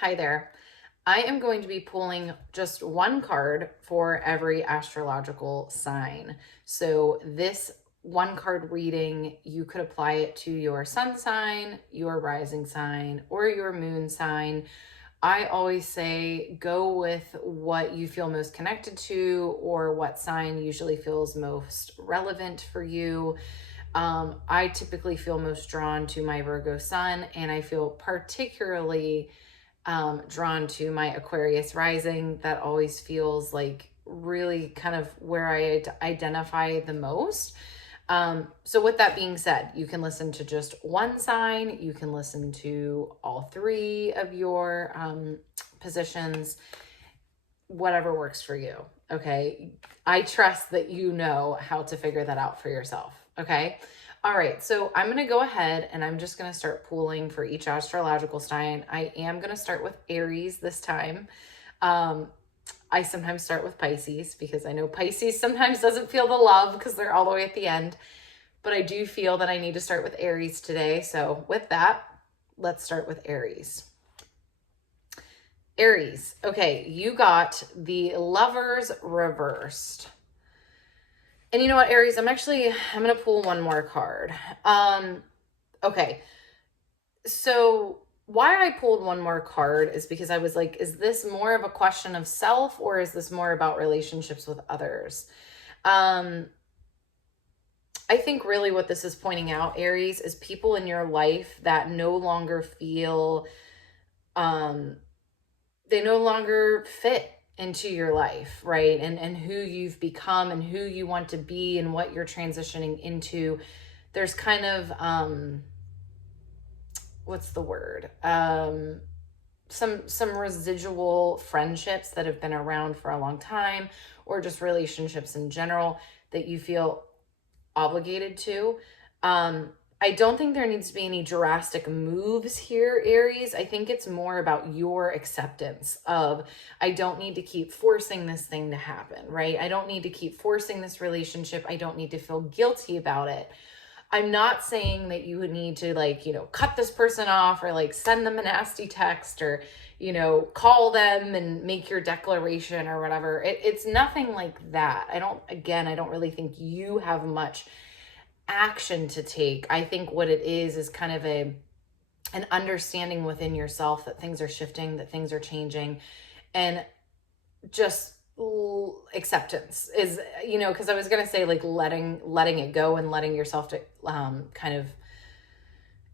Hi there. I am going to be pulling just one card for every astrological sign. So this one card reading, you could apply it to your sun sign, your rising sign, or your moon sign. I always say go with what you feel most connected to or what sign usually feels most relevant for you. I typically feel most drawn to my Virgo sun, and I feel particularly drawn to my Aquarius rising. That always feels like really kind of where I identify the most. So with that being said, you can listen to just one sign. You can listen to all three of your positions, whatever works for you. Okay. I trust that you know how to figure that out for yourself. Okay. All right. So I'm going to go ahead and I'm just going to start pulling for each astrological sign. I am going to start with Aries this time. I sometimes start with Pisces because I know Pisces sometimes doesn't feel the love because they're all the way at the end. But I do feel that I need to start with Aries today. So with that, let's start with Aries. Aries, okay, you got the Lovers reversed. And you know what, Aries, I'm going to pull one more card. Okay, so why I pulled one more card is because I was like, is this more of a question of self or is this more about relationships with others? I think really what this is pointing out, Aries, is people in your life that no longer feel, they no longer fit into your life, right? And who you've become and who you want to be and what you're transitioning into. There's kind of, what's the word? Some residual friendships that have been around for a long time, or just relationships in general that you feel obligated to. I don't think there needs to be any drastic moves here, Aries. I think it's more about your acceptance of, I don't need to keep forcing this thing to happen, right? I don't need to keep forcing this relationship. I don't need to feel guilty about it. I'm not saying that you would need to cut this person off or send them a nasty text or, call them and make your declaration or whatever. It's nothing like that. I don't really think you have much action to take. I think what it is kind of an understanding within yourself that things are shifting, that things are changing, and just acceptance is, because I was going to say letting it go and letting yourself to kind of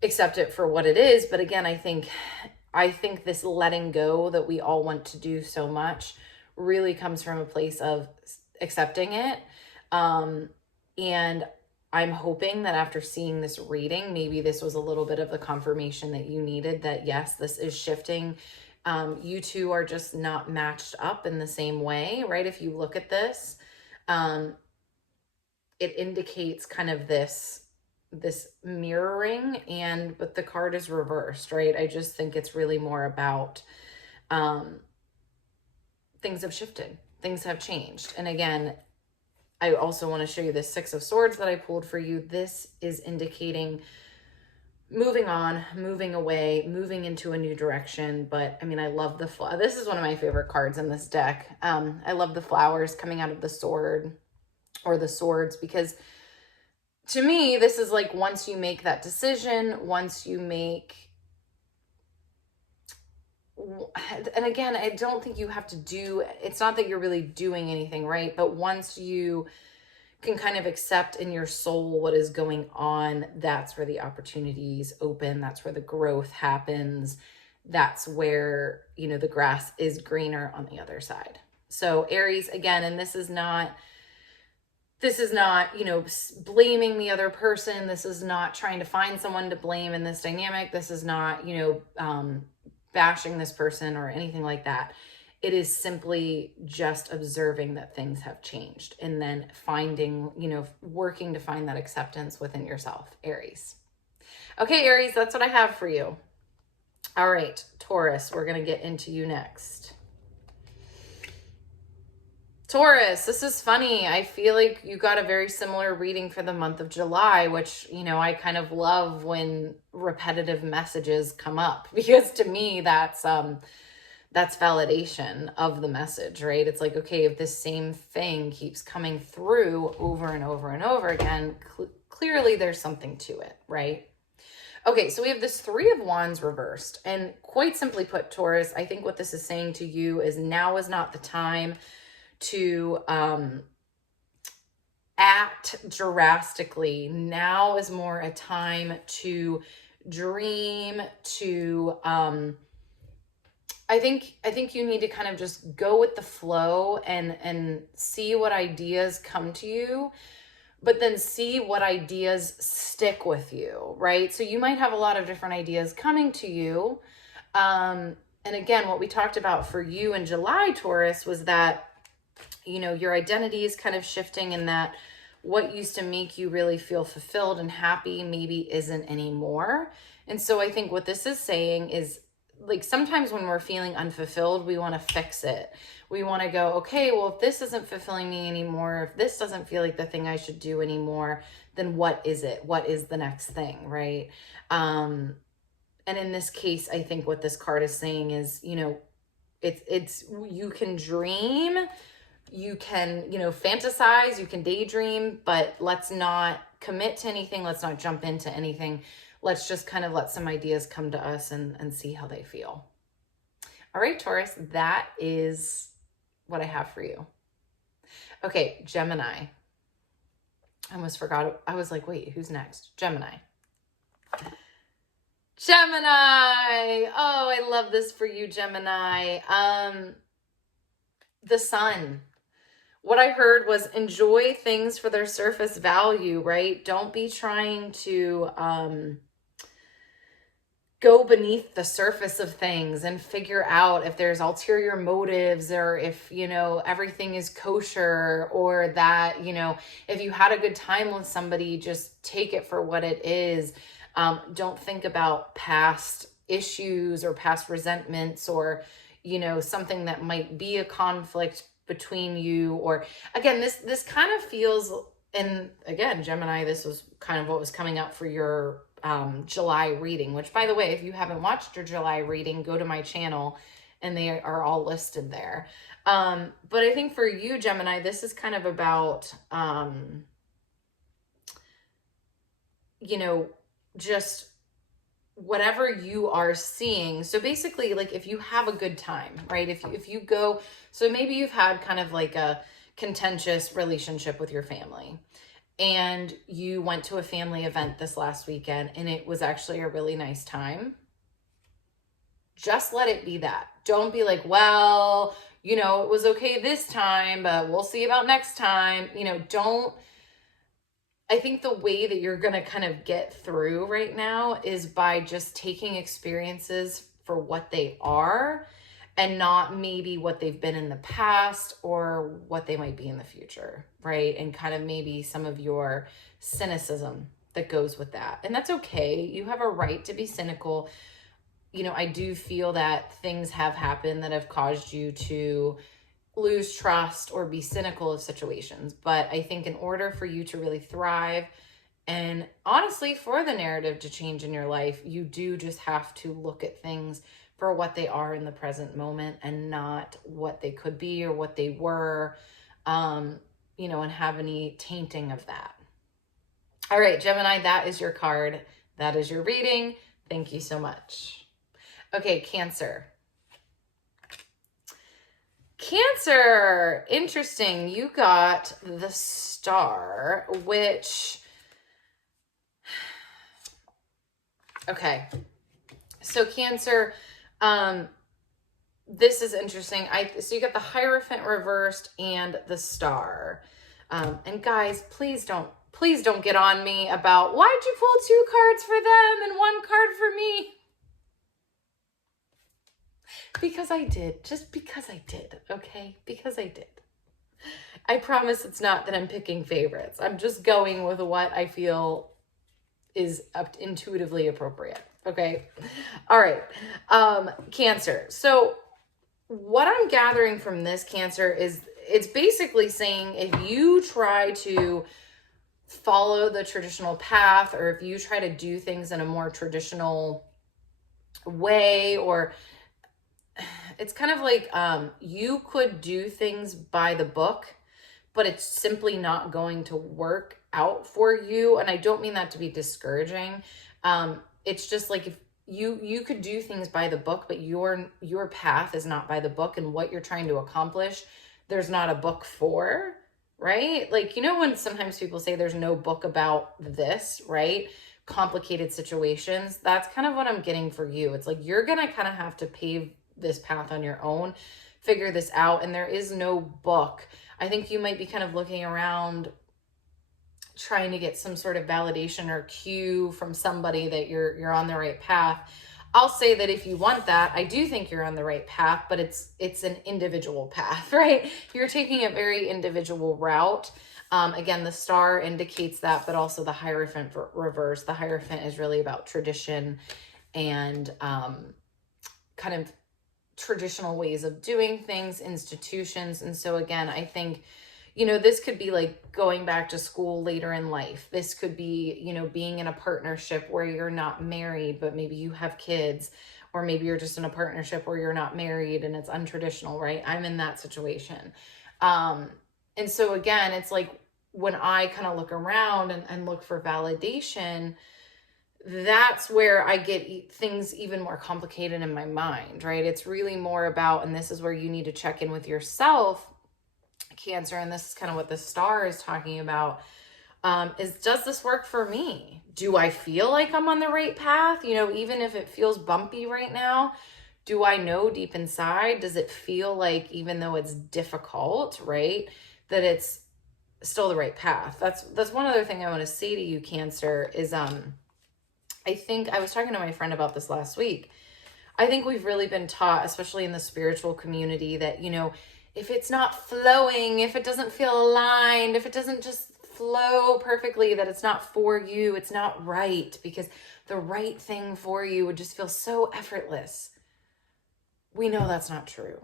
accept it for what it is. But again, I think this letting go that we all want to do so much really comes from a place of accepting it. And I'm hoping that after seeing this reading, maybe this was a little bit of the confirmation that you needed, that yes, this is shifting. You two are just not matched up in the same way, right? If you look at this, it indicates kind of this mirroring, but the card is reversed, right? I just think it's really more about things have shifted, things have changed. And again, I also want to show you this Six of Swords that I pulled for you. This is indicating moving on, moving away, moving into a new direction. But I mean, I love this is one of my favorite cards in this deck. I love the flowers coming out of the sword or the swords, because to me, this is like, once you make that decision, once you make, and again, I don't think you have to it's not that you're really doing anything, right? But once you can kind of accept in your soul what is going on, that's where the opportunities open. That's where the growth happens. That's where, the grass is greener on the other side. So Aries, again, and this is not, blaming the other person. This is not trying to find someone to blame in this dynamic. This is not, bashing this person or anything like that. It is simply just observing that things have changed and then finding, working to find that acceptance within yourself, Aries. Okay, Aries, that's what I have for you. All right, Taurus, we're going to get into you next. Taurus, this is funny. I feel like you got a very similar reading for the month of July, which, you know, I kind of love when repetitive messages come up because to me that's validation of the message, right? It's like, okay, if this same thing keeps coming through over and over and over again, clearly there's something to it, right? Okay, so we have this Three of Wands reversed. And quite simply put, Taurus, I think what this is saying to you is now is not the time to act drastically. Now is more a time to dream, to I think you need to kind of just go with the flow and see what ideas come to you, but then see what ideas stick with you, right? So you might have a lot of different ideas coming to you. And again, what we talked about for you in July, Taurus, was that, you know, your identity is kind of shifting in that what used to make you really feel fulfilled and happy maybe isn't anymore. And so I think what this is saying is, like, sometimes when we're feeling unfulfilled, we want to fix it. We want to go, okay, well, if this isn't fulfilling me anymore, if this doesn't feel like the thing I should do anymore, then what is it? What is the next thing, right? And in this case, I think what this card is saying is, you know, it's you can dream, you can, you know, fantasize, you can daydream, but let's not commit to anything. Let's not jump into anything. Let's just kind of let some ideas come to us and see how they feel. All right, Taurus, that is what I have for you. Okay, Gemini. I almost forgot. I was like, wait, who's next? Gemini. Gemini. Oh, I love this for you, Gemini. The sun. What I heard was enjoy things for their surface value, right? Don't be trying to go beneath the surface of things and figure out if there's ulterior motives or if, you know, everything is kosher, or that, you know, if you had a good time with somebody, just take it for what it is. Don't think about past issues or past resentments or, you know, something that might be a conflict between you. Or again, this kind of feels, and again, Gemini, this was kind of what was coming up for your July reading, which, by the way, if you haven't watched your July reading, go to my channel and they are all listed there. But I think for you, Gemini, this is kind of about, you know, just whatever you are seeing. So basically, like, if you have a good time, right? If you go, so maybe you've had kind of like a contentious relationship with your family, and you went to a family event this last weekend and it was actually a really nice time. Just let it be that. Don't be like, well, you know, it was okay this time, but we'll see about next time. You know, don't. I think the way that you're going to kind of get through right now is by just taking experiences for what they are and not maybe what they've been in the past or what they might be in the future, right? And kind of maybe some of your cynicism that goes with that. And that's okay. You have a right to be cynical. You know, I do feel that things have happened that have caused you to lose trust or be cynical of situations. But I think in order for you to really thrive and honestly for the narrative to change in your life, you do just have to look at things for what they are in the present moment and not what they could be or what they were, you know, and have any tainting of that. All right, Gemini, that is your card. That is your reading. Thank you so much. Okay, Cancer. Cancer, interesting. You got the Star, which, okay. So Cancer, this is interesting. So you got the Hierophant reversed and the Star. And guys, please don't get on me about why'd you pull 2 cards for them and 1 card for me? Because I did. Just because I did, okay? Because I did. I promise it's not that I'm picking favorites. I'm just going with what I feel is intuitively appropriate, okay? All right, Cancer. So what I'm gathering from this, Cancer, is it's basically saying if you try to follow the traditional path, or if you try to do things in a more traditional way, or it's kind of like you could do things by the book, but it's simply not going to work out for you. And I don't mean that to be discouraging. It's just like if you could do things by the book, but your path is not by the book, and what you're trying to accomplish, there's not a book for, right? Like, you know, when sometimes people say there's no book about this, right? Complicated situations. That's kind of what I'm getting for you. It's like you're going to kind of have to pave this path on your own, figure this out, and there is no book. I think you might be kind of looking around trying to get some sort of validation or cue from somebody that you're on the right path. I'll say that if you want that, I do think you're on the right path, but it's an individual path, right? You're taking a very individual route. Again, the star indicates that, but also the Hierophant reverse. The Hierophant is really about tradition and kind of traditional ways of doing things, institutions. And so again, I think, you know, this could be like going back to school later in life. This could be, you know, being in a partnership where you're not married, but maybe you have kids, or maybe you're just in a partnership where you're not married and it's untraditional, right? I'm in that situation. And so again, it's like when I kind of look around and look for validation, that's where I get things even more complicated in my mind, right? It's really more about, and this is where you need to check in with yourself, Cancer, and this is kind of what the star is talking about, is does this work for me? Do I feel like I'm on the right path? You know, even if it feels bumpy right now, do I know deep inside, does it feel like, even though it's difficult, right, that it's still the right path? That's one other thing I want to say to you, Cancer, is I think I was talking to my friend about this last week. I think we've really been taught, especially in the spiritual community, that, you know, if it's not flowing, if it doesn't feel aligned, if it doesn't just flow perfectly, that it's not for you, it's not right, because the right thing for you would just feel so effortless. We know that's not true.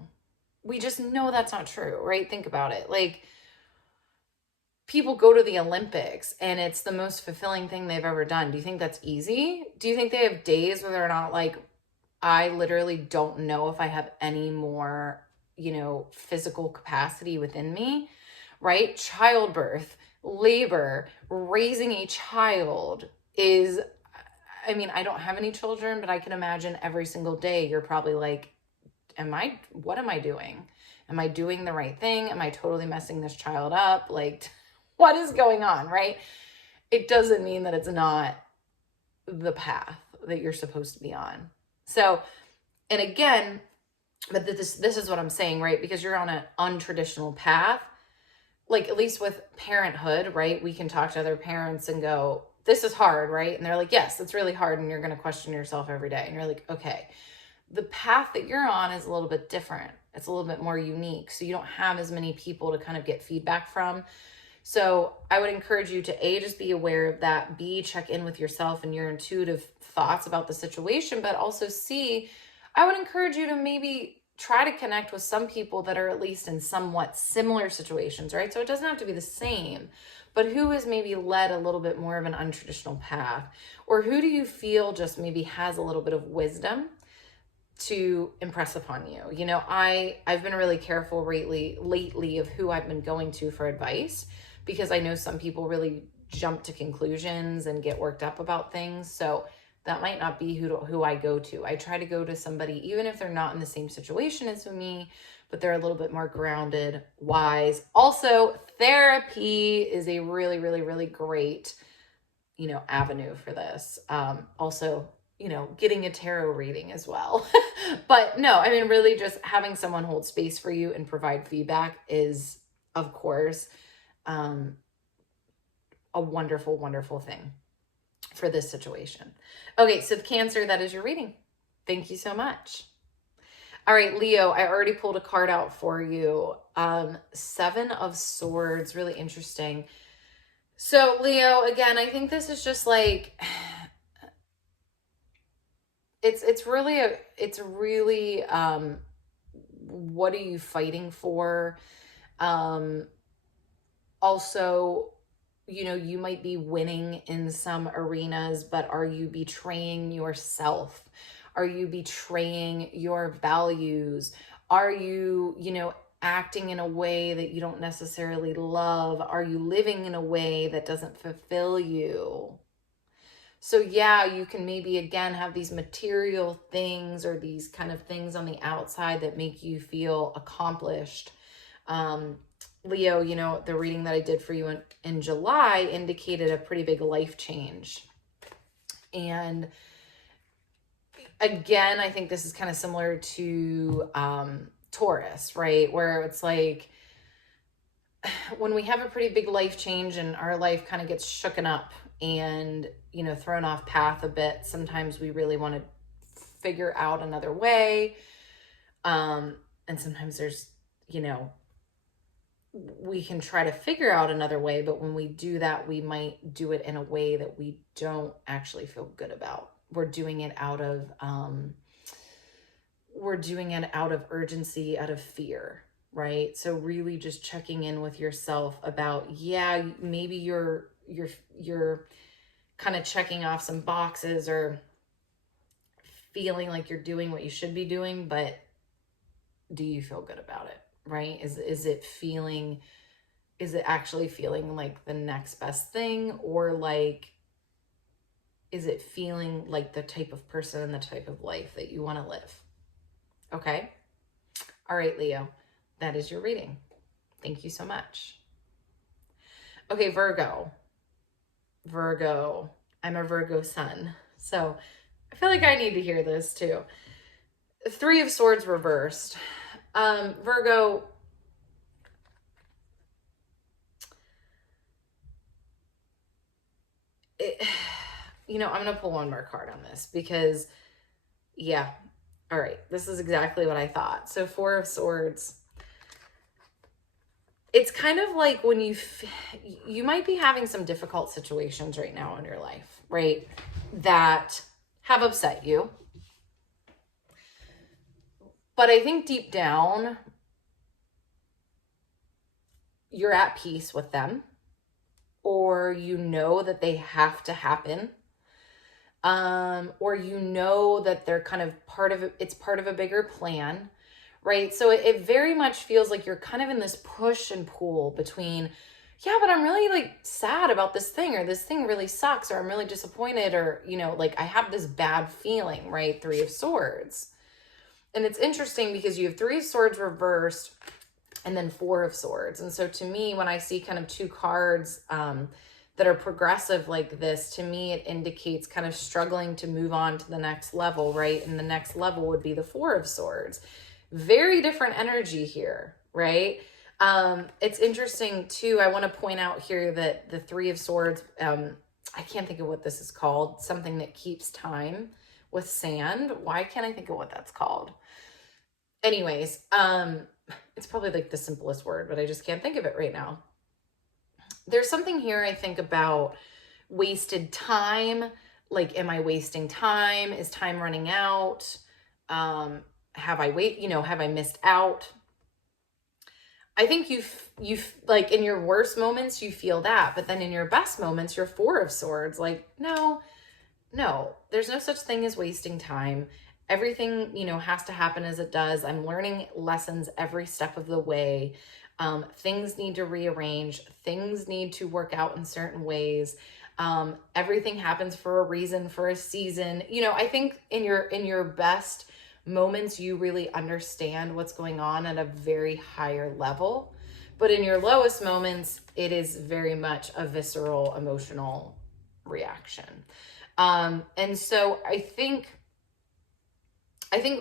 We just know that's not true, right? Think about it. Like, people go to the Olympics and it's the most fulfilling thing they've ever done. Do you think that's easy? Do you think they have days where they're not like, I literally don't know if I have any more, you know, physical capacity within me, right? Childbirth, labor, raising a child is, I mean, I don't have any children, but I can imagine every single day you're probably like, what am I doing? Am I doing the right thing? Am I totally messing this child up? Like, what is going on, right? It doesn't mean that it's not the path that you're supposed to be on. So, and again, but this is what I'm saying, right? Because you're on an untraditional path, like at least with parenthood, right? We can talk to other parents and go, this is hard, right? And they're like, yes, it's really hard. And you're going to question yourself every day. And you're like, okay, the path that you're on is a little bit different. It's a little bit more unique. So you don't have as many people to kind of get feedback from. So I would encourage you to A, just be aware of that, B, check in with yourself and your intuitive thoughts about the situation, but also C, I would encourage you to maybe try to connect with some people that are at least in somewhat similar situations, right? So it doesn't have to be the same, but who has maybe led a little bit more of an untraditional path, or who do you feel just maybe has a little bit of wisdom to impress upon you? You know, I've been really careful lately of who I've been going to for advice, because I know some people really jump to conclusions and get worked up about things. So that might not be who I go to. I try to go to somebody, even if they're not in the same situation as me, but they're a little bit more grounded, wise. Also, therapy is a really, really, really great, you know, avenue for this. Also, you know, getting a tarot reading as well. But no, I mean, really just having someone hold space for you and provide feedback is, of course, a wonderful, wonderful thing for this situation. Okay, so the Cancer, that is your reading. Thank you so much. All right, Leo, I already pulled a card out for you. 7 of Swords, really interesting. So Leo, again, I think this is just like, it's really, what are you fighting for? Also, you know, you might be winning in some arenas, but are you betraying yourself? Are you betraying your values? Are you, you know, acting in a way that you don't necessarily love? Are you living in a way that doesn't fulfill you? So yeah, you can maybe again have these material things or these kind of things on the outside that make you feel accomplished. Leo, you know, the reading that I did for you in July indicated a pretty big life change. And again, I think this is kind of similar to Taurus, right? Where it's like when we have a pretty big life change and our life kind of gets shooken up and, you know, thrown off path a bit, sometimes we really want to figure out another way. And sometimes there's, you know, we can try to figure out another way, but when we do that, we might do it in a way that we don't actually feel good about. We're doing it out of urgency, out of fear, right? So really just checking in with yourself about, yeah, maybe you're kind of checking off some boxes or feeling like you're doing what you should be doing, but do you feel good about it? Right? Is it actually feeling like the next best thing, or like, is it feeling like the type of person and the type of life that you want to live? Okay. All right, Leo, that is your reading. Thank you so much. Okay, Virgo, I'm a Virgo sun. So I feel like I need to hear this too. Three of Swords reversed. Virgo, you know, I'm going to pull one more card on this because, yeah, all right, this is exactly what I thought. So Four of Swords, it's kind of like when you might be having some difficult situations right now in your life, right, that have upset you. But I think deep down, you're at peace with them, or you know that they have to happen, or you know that they're kind of part of a bigger plan, right? So it very much feels like you're kind of in this push and pull between, yeah, but I'm really like sad about this thing, or this thing really sucks, or I'm really disappointed, or, you know, like I have this bad feeling, right? Three of Swords. And it's interesting because you have Three of Swords reversed and then Four of Swords. And so to me, when I see kind of two cards that are progressive like this, to me, it indicates kind of struggling to move on to the next level, right? And the next level would be the Four of Swords. Very different energy here, right? It's interesting too. I want to point out here that the Three of Swords, I can't think of what this is called, something that keeps time with sand. Why can't I think of what that's called? Anyways, it's probably like the simplest word, but I just can't think of it right now. There's something here I think about wasted time. Like, am I wasting time? Is time running out? Have I missed out? I think you've like in your worst moments, you feel that, but then in your best moments, you're Four of Swords. Like, no, there's no such thing as wasting time. Everything, you know, has to happen as it does. I'm learning lessons every step of the way. Things need to rearrange. Things need to work out in certain ways. Everything happens for a reason, for a season. You know, I think in your best moments, you really understand what's going on at a very higher level. But in your lowest moments, it is very much a visceral, emotional reaction. And so I think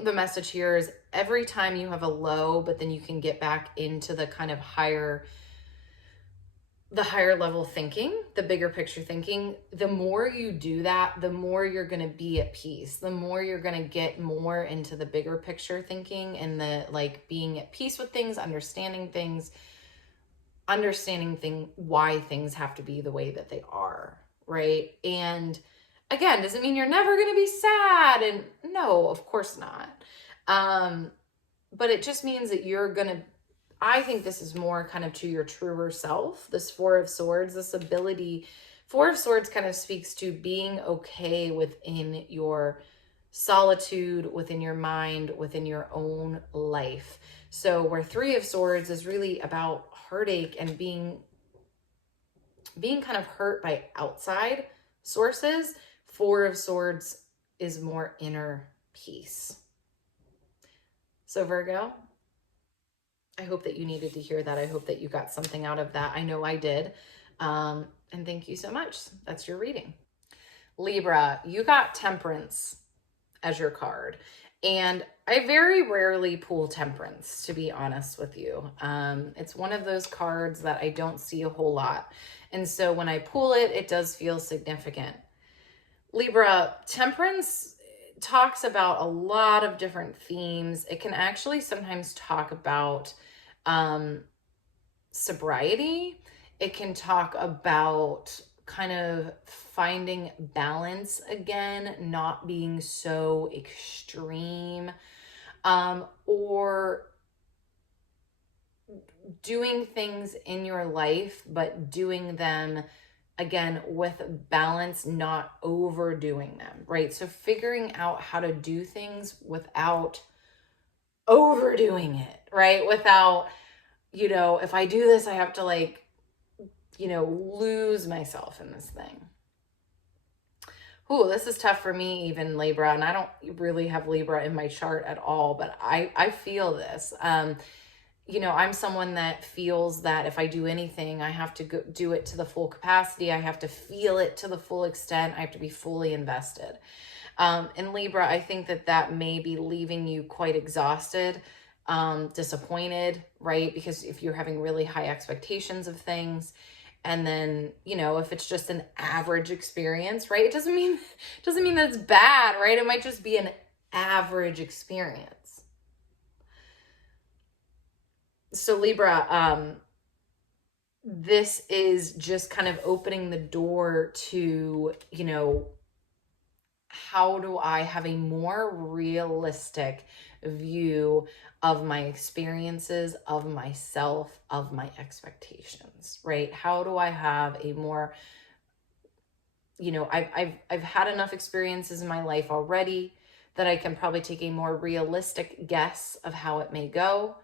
the message here is every time you have a low, but then you can get back into the kind of higher level thinking, the bigger picture thinking, the more you do that, the more you're going to be at peace, the more you're going to get more into the bigger picture thinking and the like being at peace with things, understanding why things have to be the way that they are, right? And again, doesn't mean you're never going to be sad. And no, of course not. But it just means that you're going to I think this is more kind of to your truer self, this Four of Swords, this ability. Four of Swords kind of speaks to being okay within your solitude, within your mind, within your own life. So where Three of Swords is really about heartache and being kind of hurt by outside sources, Four of Swords is more inner peace. So Virgo, I hope that you needed to hear that. I hope that you got something out of that. I know I did. And thank you so much. That's your reading. Libra, you got Temperance as your card. And I very rarely pull Temperance, to be honest with you. It's one of those cards that I don't see a whole lot. And so when I pull it, it does feel significant. Libra, Temperance talks about a lot of different themes. It can actually sometimes talk about sobriety. It can talk about kind of finding balance again, not being so extreme, or doing things in your life, but doing them again with balance, not overdoing them, right? So figuring out how to do things without overdoing it, right? Without, if I do this, I have to lose myself in this thing. Ooh, this is tough for me, even Libra, and I don't really have Libra in my chart at all, but I feel this. I'm someone that feels that if I do anything, I have to do it to the full capacity. I have to feel it to the full extent. I have to be fully invested. In Libra, I think that may be leaving you quite exhausted, disappointed, right? Because if you're having really high expectations of things, and then, if it's just an average experience, right? It doesn't mean that it's bad, right? It might just be an average experience. So Libra, this is just kind of opening the door to, how do I have a more realistic view of my experiences, of myself, of my expectations, right? How do I have a more, I've had enough experiences in my life already that I can probably take a more realistic guess of how it may go.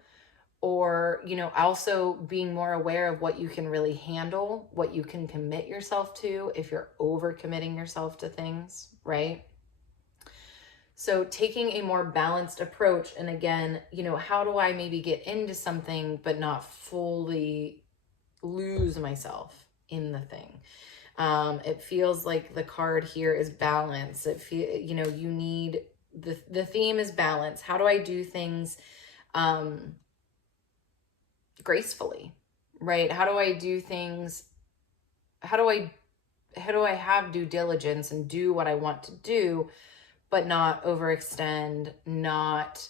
Or, also being more aware of what you can really handle, what you can commit yourself to if you're overcommitting yourself to things, right? So taking a more balanced approach. And again, how do I maybe get into something but not fully lose myself in the thing? It feels like the card here is balance. You need, the theme is balance. How do I do things gracefully, right? How do I do things? How do I have due diligence and do what I want to do, but not overextend, not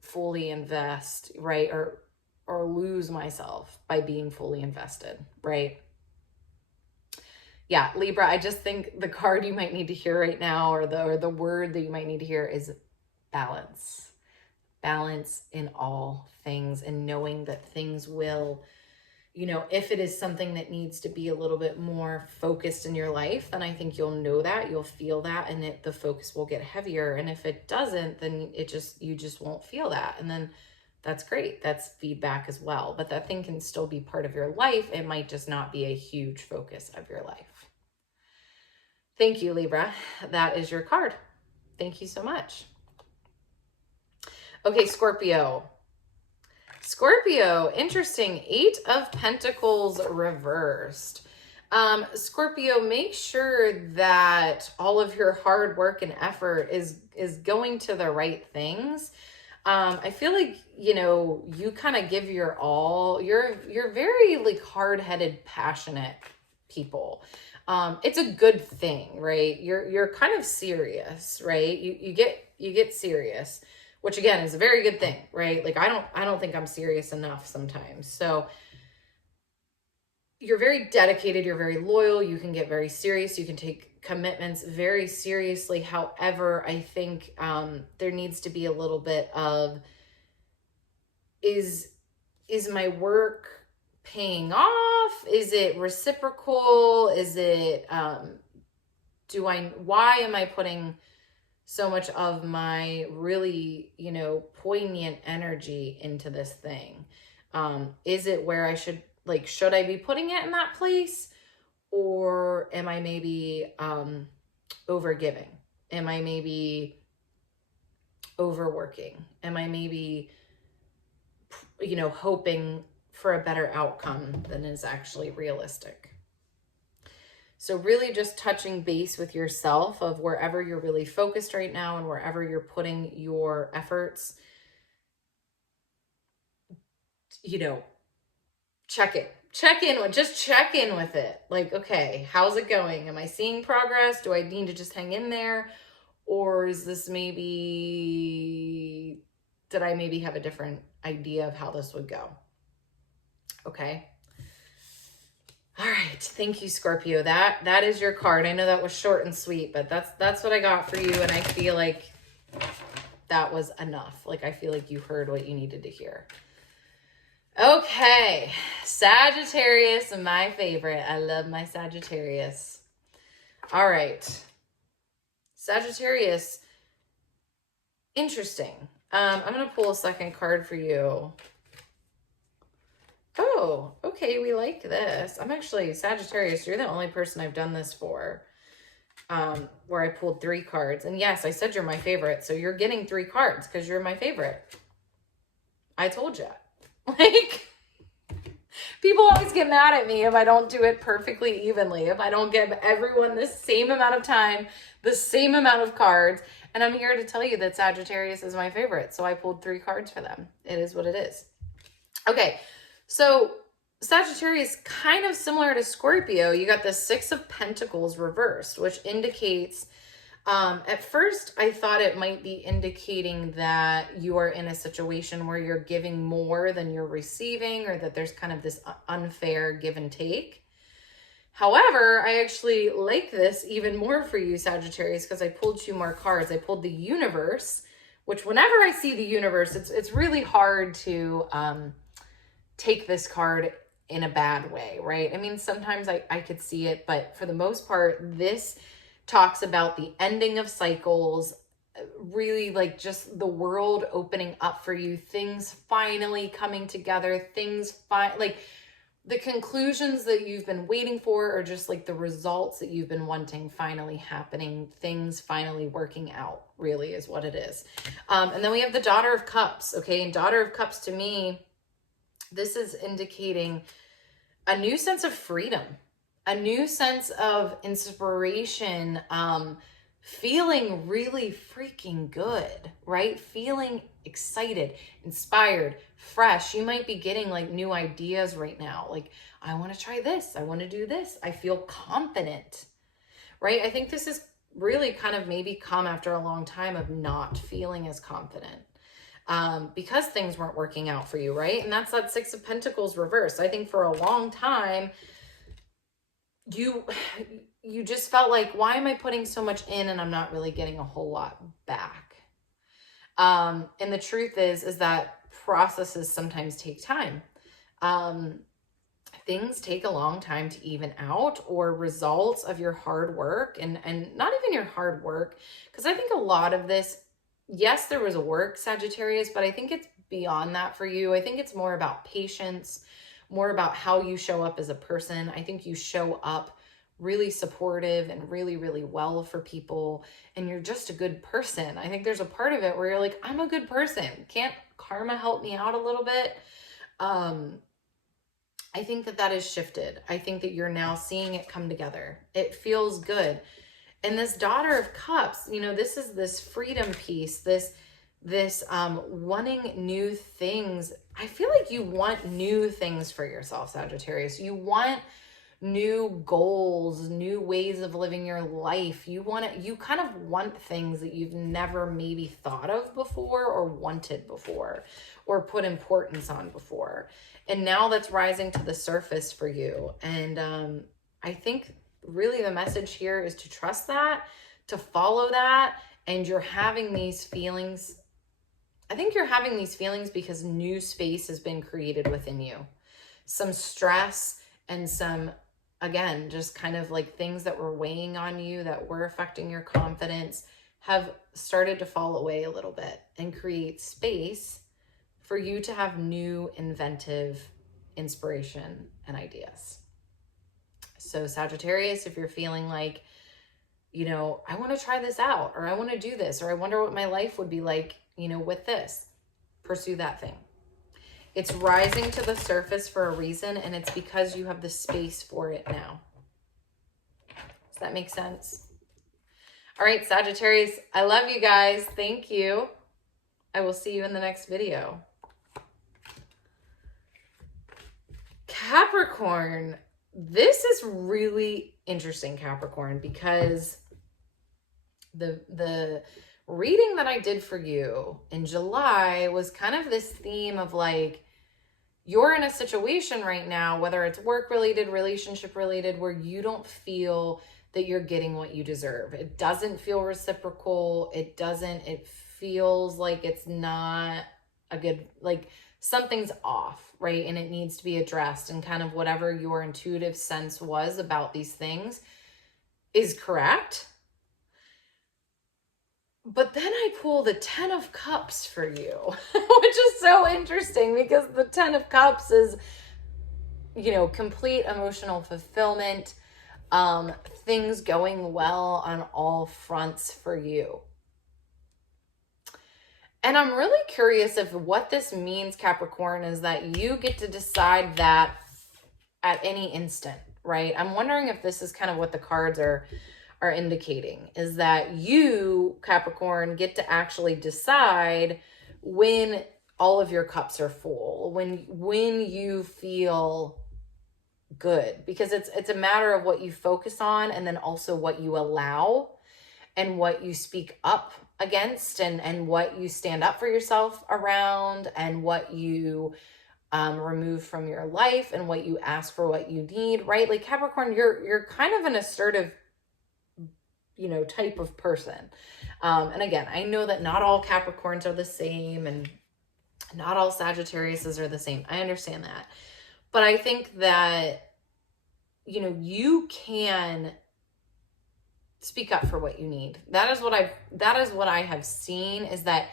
fully invest, right? Or lose myself by being fully invested, right? Yeah, Libra, I just think the card you might need to hear right now, or the word that you might need to hear is balance. Balance in all things, and knowing that things will, if it is something that needs to be a little bit more focused in your life, then I think you'll know that, you'll feel that, and the focus will get heavier. And if it doesn't, then you just won't feel that. And then that's great. That's feedback as well. But that thing can still be part of your life. It might just not be a huge focus of your life. Thank you, Libra. That is your card. Thank you so much. Okay, Scorpio. Scorpio, interesting. 8 of Pentacles reversed. Scorpio, make sure that all of your hard work and effort is going to the right things. I feel like, you kind of give your all. You're very hard-headed, passionate people. It's a good thing, right? You're kind of serious, right? You get serious, which again is a very good thing, right? I don't think I'm serious enough sometimes. So you're very dedicated, you're very loyal, you can get very serious, you can take commitments very seriously. However, I think there needs to be a little bit of, is is my work paying off? Is it reciprocal? Is it, why am I putting so much of my really, poignant energy into this thing? Is it where I should I be putting it in that place? Or am I maybe, overgiving? Am I maybe overworking? Am I maybe, hoping for a better outcome than is actually realistic? So really just touching base with yourself of wherever you're really focused right now and wherever you're putting your efforts, check in with it. Like, okay, how's it going? Am I seeing progress? Do I need to just hang in there? Or is this did I maybe have a different idea of how this would go? Okay. All right. Thank you, Scorpio. That is your card. I know that was short and sweet, but that's what I got for you. And I feel like that was enough. Like, I feel like you heard what you needed to hear. Okay. Sagittarius, my favorite. I love my Sagittarius. All right. Sagittarius. Interesting. I'm going to pull a second card for you. Oh, okay. We like this. I'm actually Sagittarius. You're the only person I've done this for, where I pulled 3 cards. And yes, I said you're my favorite. So you're getting 3 cards because you're my favorite. I told you. Like, people always get mad at me if I don't do it perfectly evenly, if I don't give everyone the same amount of time, the same amount of cards. And I'm here to tell you that Sagittarius is my favorite. So I pulled 3 cards for them. It is what it is. Okay. So Sagittarius, kind of similar to Scorpio, you got the 6 of Pentacles reversed, which indicates, at first I thought it might be indicating that you are in a situation where you're giving more than you're receiving, or that there's kind of this unfair give and take. However, I actually like this even more for you, Sagittarius, because I pulled 2 more cards. I pulled the Universe, which whenever I see the Universe, it's really hard to take this card in a bad way, right? I mean, sometimes I could see it, but for the most part, this talks about the ending of cycles, really like just the world opening up for you, things finally coming together, like the conclusions that you've been waiting for, or just like the results that you've been wanting finally happening, things finally working out, really is what it is. And then we have the Daughter of Cups, okay? And Daughter of Cups, to me, this is indicating a new sense of freedom, a new sense of inspiration, feeling really freaking good, right? Feeling excited, inspired, fresh. You might be getting like new ideas right now. Like, I want to try this. I want to do this. I feel confident, right? I think this is really kind of maybe come after a long time of not feeling as confident. Because things weren't working out for you, right? And that's that 6 of Pentacles reversed. I think for a long time, you just felt like, why am I putting so much in and I'm not really getting a whole lot back? And the truth is that processes sometimes take time. Things take a long time to even out, or results of your hard work, and not even your hard work, because I think a lot of this, yes, there was work, Sagittarius, but I think it's beyond that for you. I think it's more about patience, more about how you show up as a person. I think you show up really supportive and really, really well for people, and you're just a good person. I think there's a part of it where you're like, I'm a good person. Can't karma help me out a little bit? I think that has shifted. I think that you're now seeing it come together. It feels good. And this Daughter of Cups, this is this freedom piece, this wanting new things. I feel like you want new things for yourself, Sagittarius. You want new goals, new ways of living your life. You kind of want things that you've never maybe thought of before, or wanted before, or put importance on before. And now that's rising to the surface for you. And I think really the message here is to trust that, to follow that, and you're having these feelings I think you're having these feelings because new space has been created within you. Some stress and some, again, just kind of like things that were weighing on you that were affecting your confidence have started to fall away a little bit and create space for you to have new inventive inspiration and ideas. So Sagittarius, if you're feeling like, you know, I want to try this out, or I want to do this, or I wonder what my life would be like, you know, with this, pursue that thing. It's rising to the surface for a reason, and it's because you have the space for it now. Does that make sense? All right, Sagittarius, I love you guys. Thank you. I will see you in the next video. Capricorn, this is really interesting, Capricorn, because the reading that I did for you in July was kind of this theme of like, you're in a situation right now, whether it's work related, relationship related, where you don't feel that you're getting what you deserve. It doesn't feel reciprocal. It feels like it's not a good, like something's off, right? And it needs to be addressed, and kind of whatever your intuitive sense was about these things is correct. But then I pull the 10 of Cups for you, which is so interesting because the 10 of Cups is, you know, complete emotional fulfillment, things going well on all fronts for you. And I'm really curious if what this means, Capricorn, is that you get to decide that at any instant, right? I'm wondering if this is kind of what the cards are indicating, is that you, Capricorn, get to actually decide when all of your cups are full, when you feel good, because it's a matter of what you focus on, and then also what you allow and what you speak up against, and what you stand up for yourself around, and what you remove from your life, and what you ask for, what you need, right? Like Capricorn, you're kind of an assertive, you know, type of person. And again, I know that not all Capricorns are the same, and not all Sagittariuses are the same. I understand that. But I think that, you know, you can speak up for what you need. That is what I have seen, is that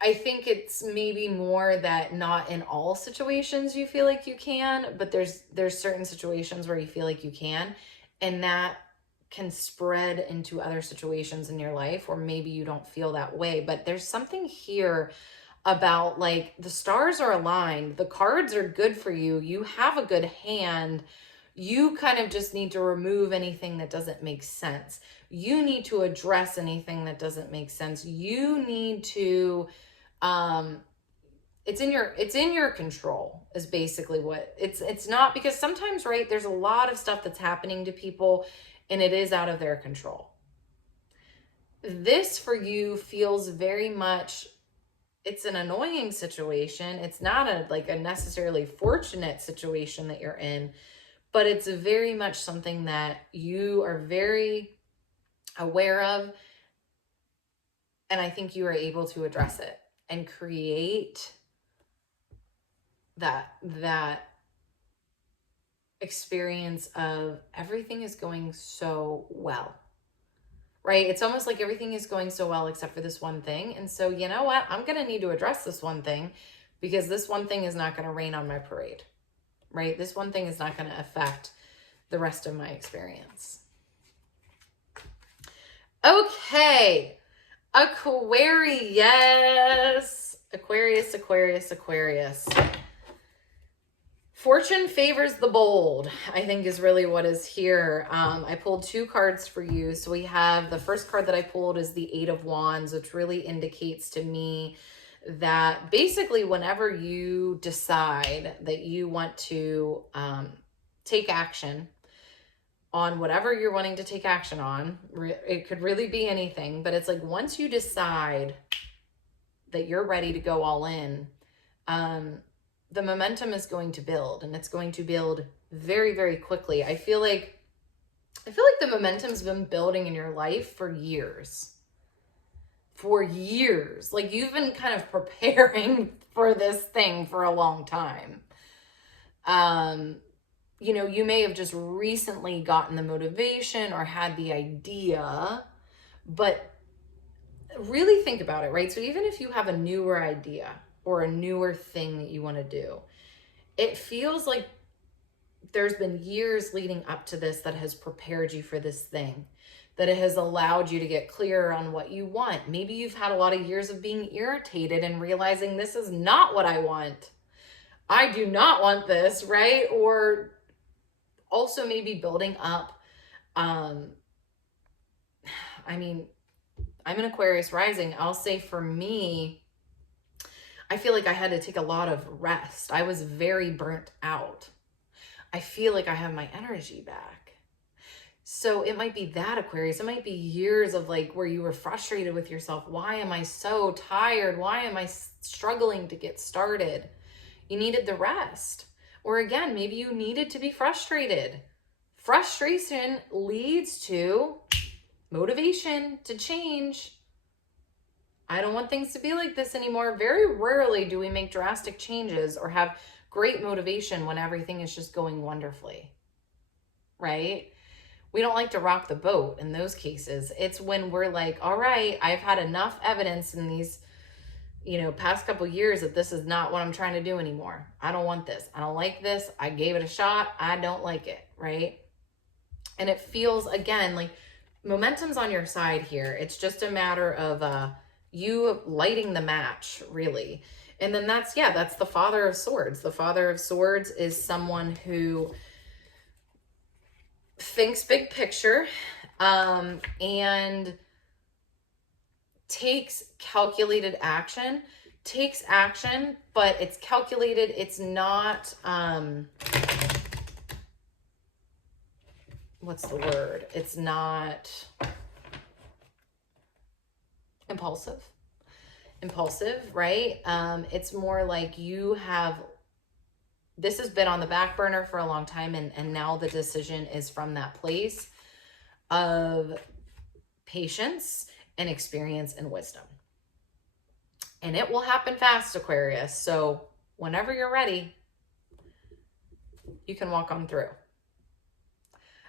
I think it's maybe more that not in all situations you feel like you can, but there's certain situations where you feel like you can, and that can spread into other situations in your life where maybe you don't feel that way. But there's something here about like the stars are aligned, the cards are good for you, you have a good hand. You kind of just need to remove anything that doesn't make sense. You need to address anything that doesn't make sense. You need to, it's in your control is basically what it's not, because sometimes, right, there's a lot of stuff that's happening to people and it is out of their control. This for you feels very much, it's an annoying situation. It's not a necessarily fortunate situation that you're in, but it's very much something that you are very aware of. And I think you are able to address it and create that experience of everything is going so well, right? It's almost like everything is going so well except for this one thing. And so, you know what? I'm going to need to address this one thing, because this one thing is not going to rain on my parade. Right? This one thing is not going to affect the rest of my experience. Okay. Aquarius. Aquarius. Fortune favors the bold, I think, is really what is here. I pulled 2 cards for you. So we have the first card that I pulled is the 8 of Wands, which really indicates to me that basically whenever you decide that you want to take action on whatever you're wanting to take action on, it could really be anything, but it's like once you decide that you're ready to go all in, the momentum is going to build, and it's going to build very, very quickly. I feel like the momentum's been building in your life for years. for years. Like you've been kind of preparing for this thing for a long time. You know, you may have just recently gotten the motivation or had the idea, but really think about it, right? So even if you have a newer idea or a newer thing that you want to do, it feels like there's been years leading up to this that has prepared you for this thing, that it has allowed you to get clearer on what you want. Maybe you've had a lot of years of being irritated and realizing this is not what I want. I do not want this, right? Or also maybe building up, I mean, I'm an Aquarius rising. I'll say for me, I feel like I had to take a lot of rest. I was very burnt out. I feel like I have my energy back. So it might be that, Aquarius. It might be years of like where you were frustrated with yourself. Why am I so tired? Why am I struggling to get started? You needed the rest. Or again, maybe you needed to be frustrated. Frustration leads to motivation to change. I don't want things to be like this anymore. Very rarely do we make drastic changes or have great motivation when everything is just going wonderfully, right? We don't like to rock the boat in those cases. It's when we're like, all right, I've had enough evidence in these, you know, past couple years that this is not what I'm trying to do anymore. I don't want this. I don't like this. I gave it a shot. I don't like it, right? And it feels, again, like momentum's on your side here. It's just a matter of you lighting the match, really. And then that's the Father of Swords. The Father of Swords is someone who thinks big picture and takes calculated action, but it's calculated. It's not, what's the word? It's not impulsive, right? It's more like this has been on the back burner for a long time, and now the decision is from that place of patience and experience and wisdom. And it will happen fast, Aquarius. So whenever you're ready, you can walk on through.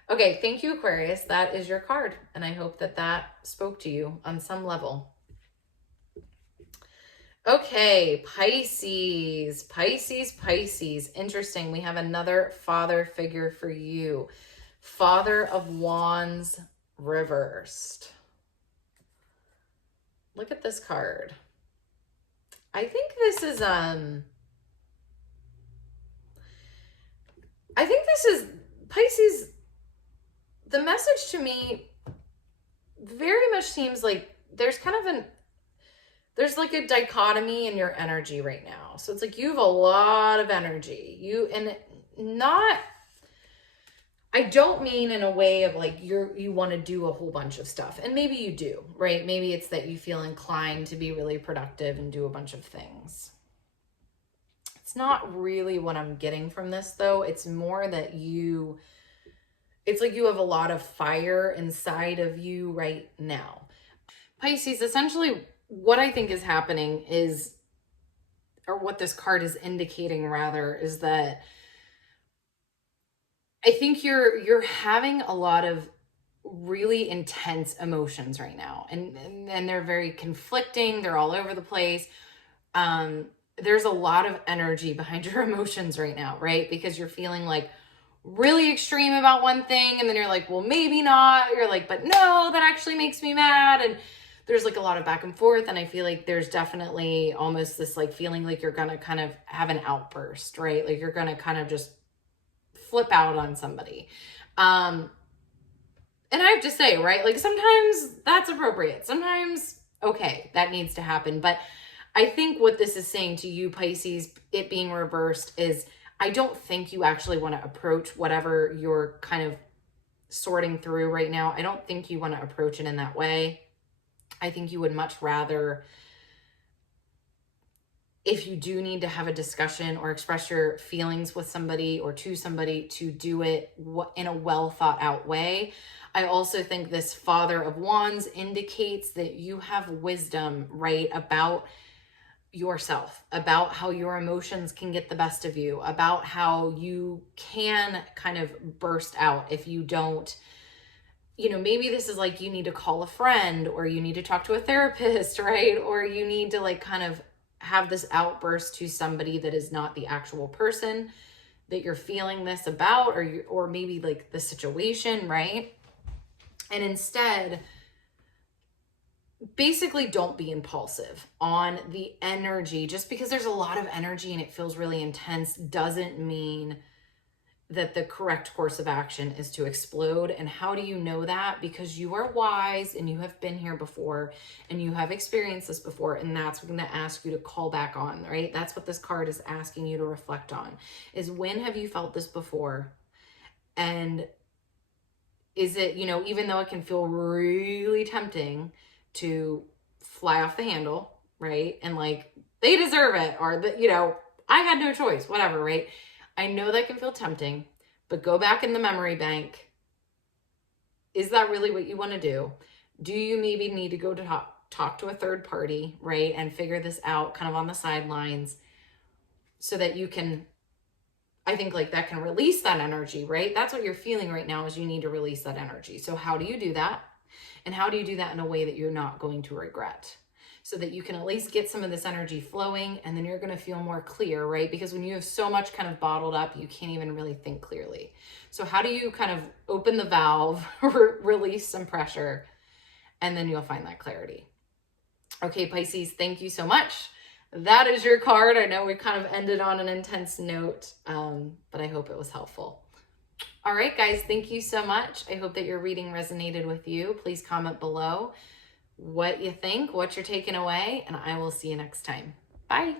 Okay, thank you, Aquarius. That is your card, and I hope that spoke to you on some level. Okay, Pisces. Interesting. We have another father figure for you. Father of Wands reversed. Look at this card. I think this is Pisces. The message to me very much seems like there's there's like a dichotomy in your energy right now. So it's like you have a lot of energy. I don't mean in a way of like you want to do a whole bunch of stuff. And maybe you do, right? Maybe it's that you feel inclined to be really productive and do a bunch of things. It's not really what I'm getting from this though. It's more that it's like you have a lot of fire inside of you right now. Pisces, essentially what I think is happening is, or what this card is indicating rather, is that I think you're having a lot of really intense emotions right now, and they're very conflicting. They're all over the place. There's a lot of energy behind your emotions right now, right? Because you're feeling like really extreme about one thing, and then you're like, well, maybe not. You're like, but no, that actually makes me mad. And there's like a lot of back and forth. And I feel like there's definitely almost this like feeling like you're going to kind of have an outburst, right? Like you're going to kind of just flip out on somebody. And I have to say, right, like sometimes that's appropriate. Sometimes, okay, that needs to happen. But I think what this is saying to you, Pisces, it being reversed, is I don't think you actually want to approach whatever you're kind of sorting through right now. I don't think you want to approach it in that way. I think you would much rather if you do need to have a discussion or express your feelings with somebody or to somebody, to do it in a well thought out way. I also think this Father of Wands indicates that you have wisdom, right, about yourself, about how your emotions can get the best of you, about how you can kind of burst out if you don't, you know, maybe this is like you need to call a friend, or you need to talk to a therapist, right? Or you need to like kind of have this outburst to somebody that is not the actual person that you're feeling this about, or maybe like the situation, right? And instead, basically don't be impulsive on the energy. Just because there's a lot of energy and it feels really intense doesn't mean that the correct course of action is to explode. And how do you know that? Because you are wise and you have been here before and you have experienced this before, and that's going to ask you to call back on, right? That's what this card is asking you to reflect on, is when have you felt this before? And is it, you know, even though it can feel really tempting to fly off the handle, right? And like, they deserve it, or that, you know, I had no choice, whatever, right? I know that can feel tempting, but go back in the memory bank. Is that really what you want to do? Do you maybe need to go to talk to a third party, right? And figure this out kind of on the sidelines so that you can, I think like that can release that energy, right? That's what you're feeling right now, is you need to release that energy. So how do you do that? And how do you do that in a way that you're not going to regret? So that you can at least get some of this energy flowing, and then you're going to feel more clear, right? Because when you have so much kind of bottled up, you can't even really think clearly. So how do you kind of open the valve, release some pressure, and then you'll find that clarity. Okay, Pisces, thank you so much. That is your card. I know we kind of ended on an intense note, but I hope it was helpful. All right, guys, thank you so much. I hope that your reading resonated with you. Please comment below what you think, what you're taking away, and I will see you next time. Bye.